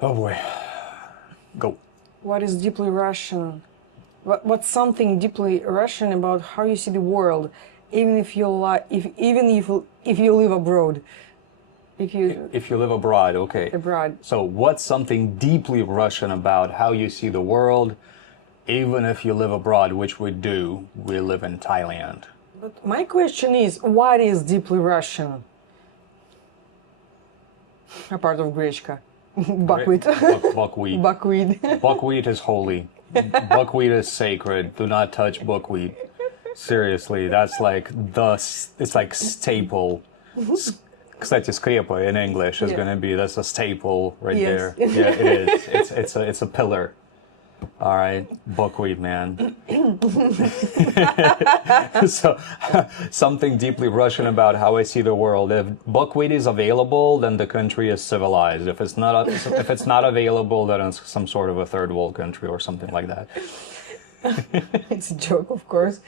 Oh boy. Go. What is deeply Russian? What's something deeply Russian about how you see the world, even if you if you live abroad, if you If you live abroad, okay. abroad. So, what's something deeply Russian about how you see the world, even if you live abroad, which we do? We live in Thailand. But my question is, what is deeply Russian? Apart of Grechka, buckwheat, Buckwheat. buckwheat. Buckwheat is holy. Buckwheat is sacred. Do not touch buckwheat. Seriously, that's like it's like staple. Кстати, скрепа in English is Yeah. gonna be, that's a staple right Yes. there. Yeah, it is. It's a pillar. All right, buckwheat, man. So, something deeply Russian about how I see the world. If buckwheat is available, then the country is civilized. If it's not available, then it's some sort of a third world country or something like that. It's a joke, of course.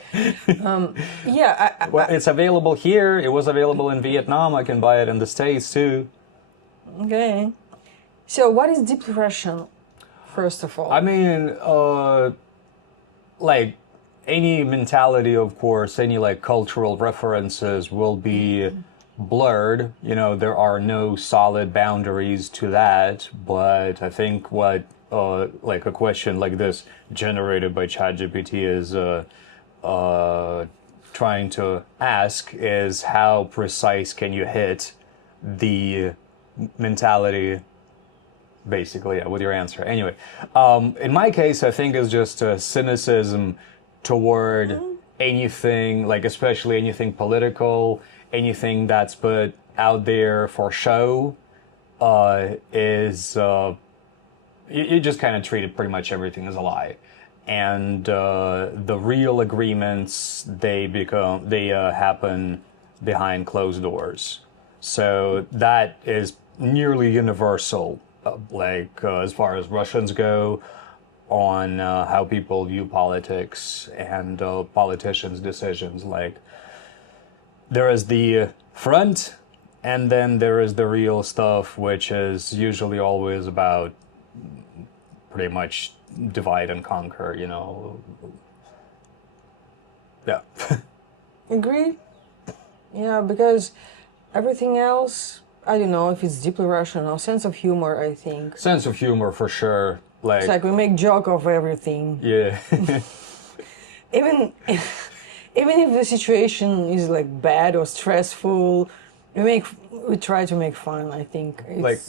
Yeah, Well, it's available here. It was available in Vietnam. I can buy it in the States too. okay. So, what is deeply Russian, first of all? I mean, like any mentality, of course, any like cultural references will be blurred. You know, there are no solid boundaries to that. But I think what like a question like this generated by ChatGPT is trying to ask is how precise can you hit the mentality, basically, yeah, with your answer. Anyway, in my case, I think it's just a cynicism toward anything, like especially anything political, anything that's put out there for show, is you just kind of treated pretty much everything as a lie. And the real agreements, they happen behind closed doors. So that is nearly universal, as far as Russians go, on how people view politics and politicians' decisions. Like, there is the front, and then there is the real stuff, which is usually always about pretty much divide and conquer, you know. Yeah. Agree? Yeah, because everything else, I don't know if it's deeply rational. Sense of humor, I think. Sense of humor for sure. Like, It's like we make joke of everything. yeah. Even even if the situation is like bad or stressful, we try to make fun, I think. Like,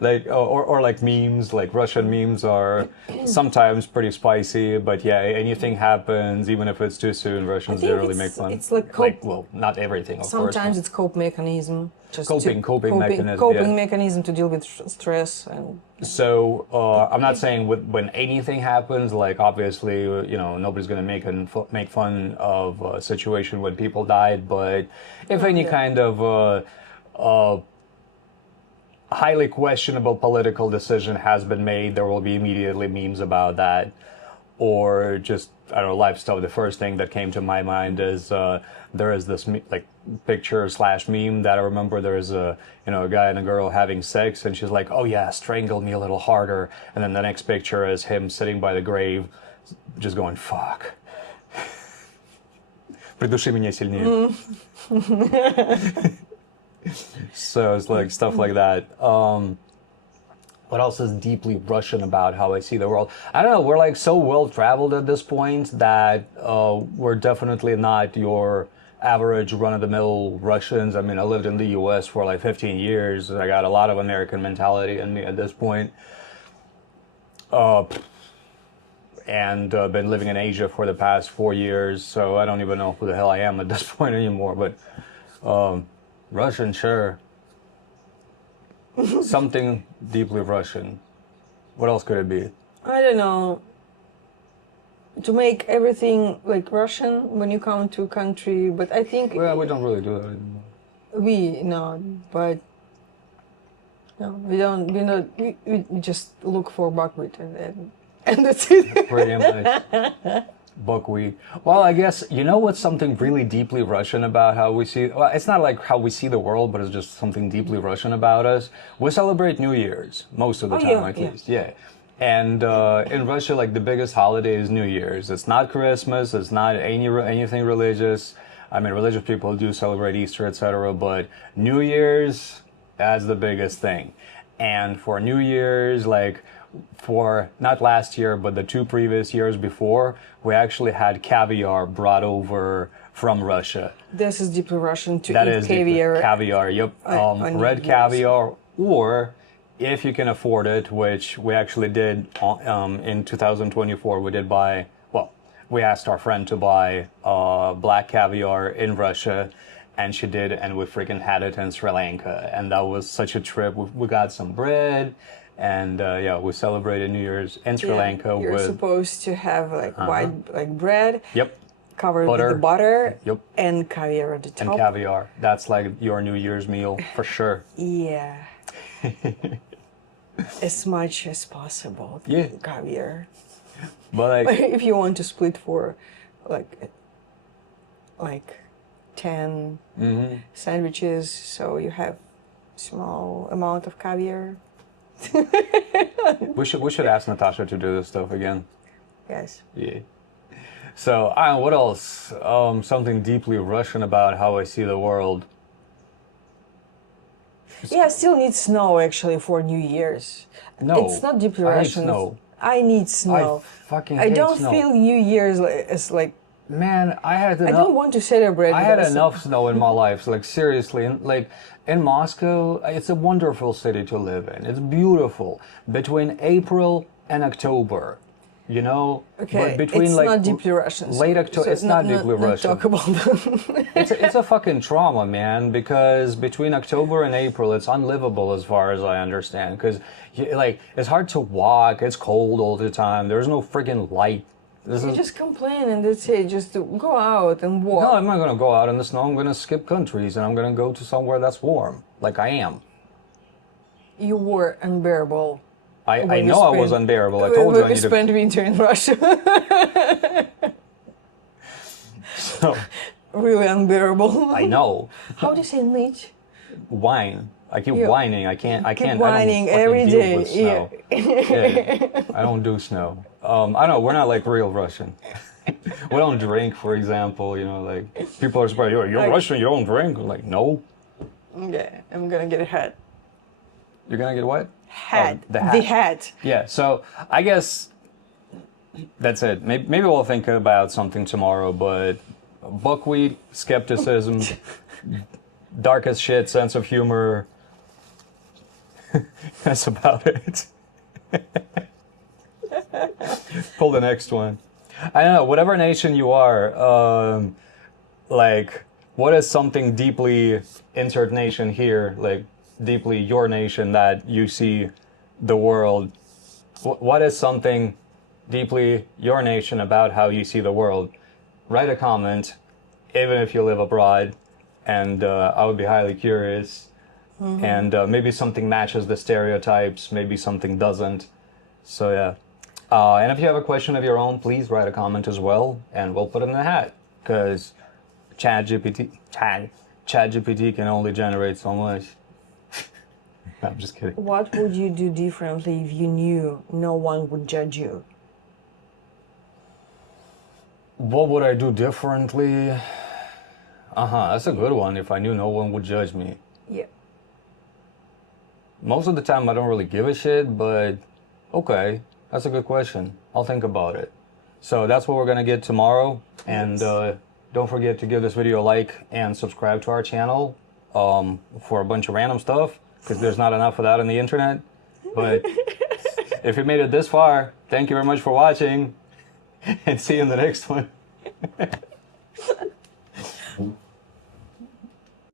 like or like memes, like Russian memes are sometimes pretty spicy, but yeah, anything happens, even if it's too soon, Russians think generally it's- make fun. it's like well, not everything, of sometimes course. it's cope mechanism. Just Coping mechanism, Coping yeah. mechanism to deal with stress and So I'm not saying when anything happens, like obviously, you know, nobody's gonna make fun of a situation when people died, but if any yeah. kind of highly questionable political decision has been made, there will be immediately memes about that, or just, I don't know, life stuff. The first thing that came to my mind is there is this like picture slash meme that I remember. There is a guy and a girl having sex, and she's like, "Oh yeah, strangle me a little harder," and then the next picture is him sitting by the grave, just going "fuck." Придуши меня сильнее. So it's like stuff like that. What else is deeply Russian about how I see the world? I don't know. We're like so well traveled at this point that we're definitely not your average run of the mill Russians. I mean, I lived in the U.S. for like 15 years. I got a lot of American mentality in me at this point. And been living in Asia for the past 4 years, so I don't even know who the hell I am at this point anymore. But Russian, sure. Something deeply Russian. What else could it be? I don't know. To make everything like Russian when you come to a country, but I think Well, we don't really do that anymore. we no, but no, we don't. We not. We just look for buckwheat and that's it. Pretty much. Buckwheat. Well, I guess you know what's something really deeply Russian about how we see. Well, it's not like how we see the world, but it's just something deeply Russian about us. We celebrate New Year's most of the Oh, time, yeah, at yeah. least. Yeah. And in Russia, like the biggest holiday is New Year's. It's not Christmas. It's not anything religious. I mean, religious people do celebrate Easter, etc. But New Year's, that's the biggest thing. And for New Year's, like for not last year, but the 2 previous years before, we actually had caviar brought over from Russia. This is deeply Russian to That eat is caviar. caviar. Yep. on New Red Year's. caviar, or if you can afford it, which we actually did in 2024, we did buy. Well, we asked our friend to buy black caviar in Russia, and she did, and we freaking had it in Sri Lanka, and that was such a trip. We got some bread, and yeah, we celebrated New Year's in Sri Yeah, Lanka you're with. supposed to have like white like bread Yep. covered Butter. with the butter Yep. and caviar at the And top. caviar. That's like your New Year's meal for sure. Yeah. As much as possible. Yeah. Caviar. But like, If you want to split for like 10 sandwiches, so you have small amount of caviar. we should ask Natasha to do this stuff again. Yes. Yeah. So, what else? Something deeply Russian about how I see the world. Yeah, I still need snow actually for New Year's. No, It's not deeply I hate Russian. snow. I need snow. I fucking I hate don't snow. feel New Year's as like Man, I had I enough. don't want to celebrate. I had with us. enough snow in my life. Like seriously, like in Moscow, it's a wonderful city to live in. It's beautiful between April and October. You know, Okay, but between it's like not deeply Russian. late October, it's not deeply Russian. Talk about that. It's a fucking trauma, man, because between October and April, it's unlivable as far as I understand. Because, like, it's hard to walk, it's cold all the time, there's no freaking light. This You is, just complain and they say just to go out and walk. no, I'm not gonna go out in the snow, I'm gonna skip countries and I'm gonna go to somewhere that's warm, like I am. You were unbearable. I when you know I was spent- unbearable, I told you I when we needed spent winter in Russia. so, Really unbearable. I know. How do you say nich? Whine. I keep Yeah. whining. I can't. whining I don't every fucking deal day, with snow. Yeah. I don't do snow. I don't know. We're not like real Russian. We don't drink, for example. You know, like people are surprised. You're Like- Russian. You don't drink. I'm like, no. Okay, I'm gonna get a hat. You're gonna get what? Hat. Oh, the hat. The hat. Yeah. So I guess that's it. Maybe we'll think about something tomorrow. But buckwheat, skepticism, dark as shit, sense of humor. That's about it. Pull the next one. I don't know. Whatever nation you are, like, what is something deeply insert nation here, like deeply your nation that you see the world? What is something deeply your nation about how you see the world? Write a comment, even if you live abroad, and I would be highly curious. And maybe something matches the stereotypes, maybe something doesn't. So yeah. And if you have a question of your own, please write a comment as well, and we'll put it in the hat. Because ChatGPT can only generate so much. I'm just kidding. What would you do differently if you knew no one would judge you? What would I do differently? That's a good one. If I knew no one would judge me. Yeah. Most of the time, I don't really give a shit, but okay, that's a good question. I'll think about it. So that's what we're gonna get tomorrow. And don't forget to give this video a like and subscribe to our channel for a bunch of random stuff, because there's not enough of that on the internet. But if you made it this far, thank you very much for watching, and see you in the next one.